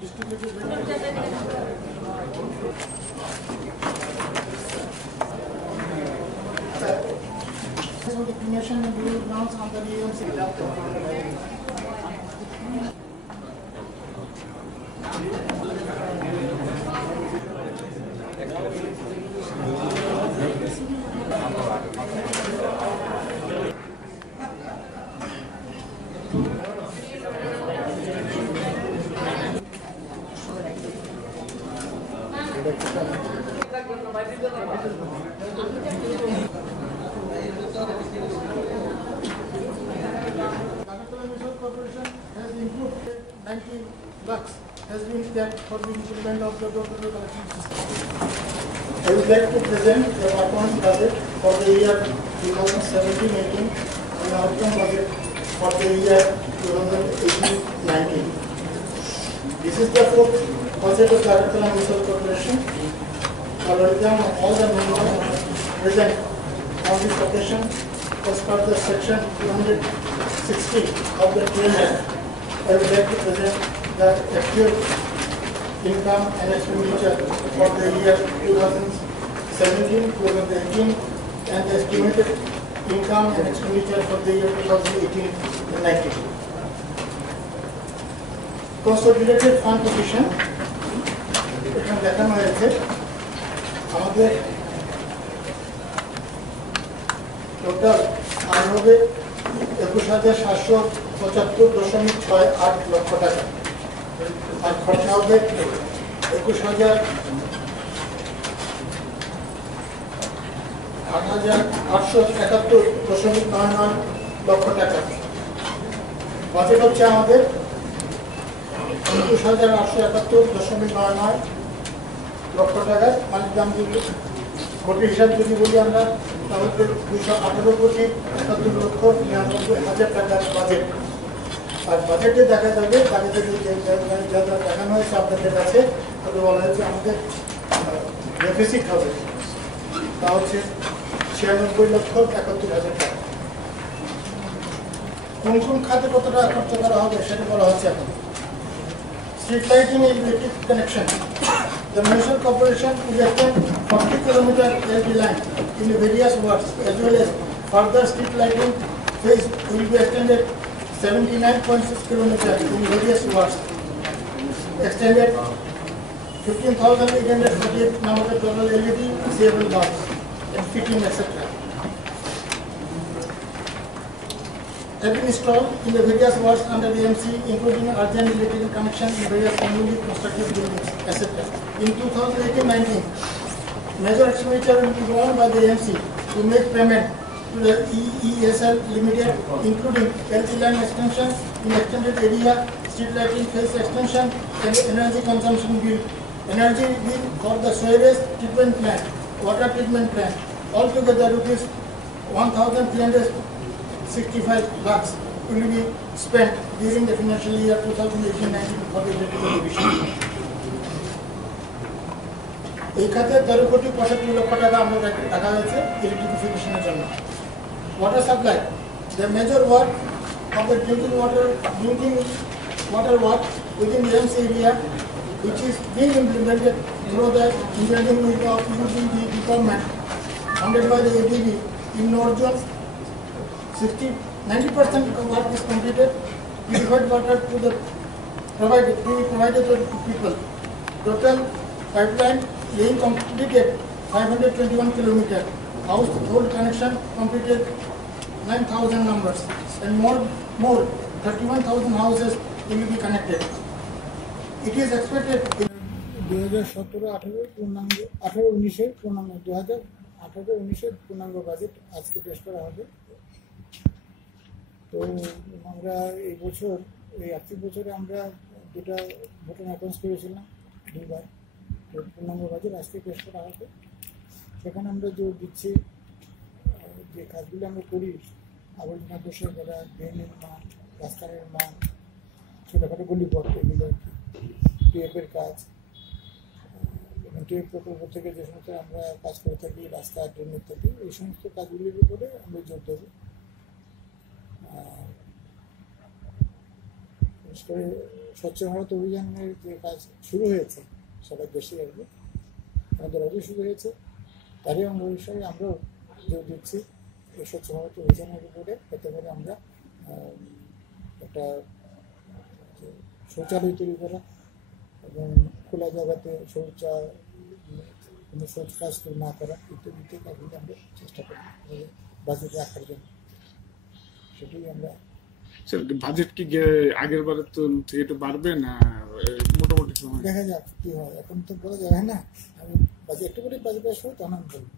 distributed. So the cremation and burial grounds on the AMC. Corporation has improved 90 lakhs has been kept for the improvement of the total collection system. I would like to present the performance budget for the year 2017-18 and outcome budget for the year 2018-19. This is the fourth budget of the Agartala Municipal Corporation. All the members are present on this occasion as per the section 260 of the TN. I would like to present the actual income and expenditure for the year 2017-2018 and the estimated income and expenditure for the year 2018-19. Consolidated fund position. এখানে দেখানো হয়েছে আমাদের টোটাল আয় হবে 21,775.68 লক্ষ টাকা আর খরচা হবে 8,871.99 লক্ষ টাকা। বাজেট হচ্ছে আমাদের 21,871.99 লক্ষ টাকা। মালিক দাম কোটি হিসাব যদি বলি আমরা তাহলে 218,71,99,99,000 টাকার বাজেট। আর বাজেটে দেখা যাবে বাজেটে যা দেখানো হয়েছে আপনাদের কাছে তাতে বলা হয়েছে আমাদের ডেফিসিট হবে, তা হচ্ছে 96,71,000 টাকা। কোন কোন খাতে কত টাকা খরচ করা হবে সেটা বলা হচ্ছে এখন। Street lighting and electric connection. The municipal corporation will extend 40 km LED line in the various wards as well as further street lighting phase will be extended 79.6 km in various wards. Extended 15,848 number of total LED disable bulbs and fitting etc. Have been installed in the various wards under the MC, including urgent electrical connection in various newly constructed buildings, etc. In 2018-19, major expenditure will be borne by the MC to make payment to the EESL Limited, including LT line extension in extended area, street lighting phase extension, and energy consumption bill. Energy bill for the sewage treatment plant, water treatment plant. Altogether, rupees 1,365 lakhs will be spent during the financial year 2018-19 for the electrical division. এই খাতে 13,65 লক্ষ টাকা আমরা রাখা হয়েছে ইলেকট্রিফিকেশনের জন্য। Water supply, the major work of the drinking water work within the MC area, which is being implemented through the engineering of using the department funded by the ADB in North Zone. 90% of work is completed. Purified water to the provided to people. Total pipeline laying completed 521 km. Household connection completed 9,000 numbers, and more 31,000 houses will be connected. It is expected. 2017-18 পূর্ণাঙ্গ 18-19 পূর্ণাঙ্গ 2018-19 পূর্ণাঙ্গ বাজেট আজকে পেশ করা হবে। তো আমরা এই বছর এই আর্থিক বছরে আমরা দুটো ভোটার অ্যাকাউন্টস করেছিলাম দুবার। তো পূর্ণাঙ্গ বাজেট আজকে পেশ করা হবে। সেখানে আমরা জোর দিচ্ছি যে কাজগুলো আমরা করি, আবর্জনা পরিষ্কার করা, ড্রেন নির্মাণ, রাস্তা নির্মাণ, ছোটোখাটো গলিপথ, এগুলো টিএফের কাজ এবং টিএফ প্রকল্প থেকে যে সমস্ত আমরা কাজ করে থাকি, রাস্তা ড্রেন ইত্যাদি, এই সমস্ত কাজগুলির উপরে আমরা জোর দেবো। বিশেষ করে স্বচ্ছ ভারত অভিযানের যে কাজ শুরু হয়েছে সারা দেশে আর কি, আমাদের রাজ্যে শুরু হয়েছে, তারই অঙ্গ হিসাবে আমরাও জোর দিচ্ছি এই স্বচ্ছ ভারত অভিযানের উপরে, যাতে করে আমরা একটা শৌচালয় তৈরি করা এবং খোলা জায়গাতে কোনো শৌচ কাজ না করা ইত্যাদি কাজগুলো আমরা চেষ্টা করি বাজেটে রাখার জন্য। সেটাই আমরা বাজেট কি আগের বারের তো থেকে একটু বাড়বে না মোটামুটি সময় দেখা যাক কি হয়, এখন তো বলা যাবে না। আমি বাজেট একটু করে বাজেট আসবো তখন আমি বলবো।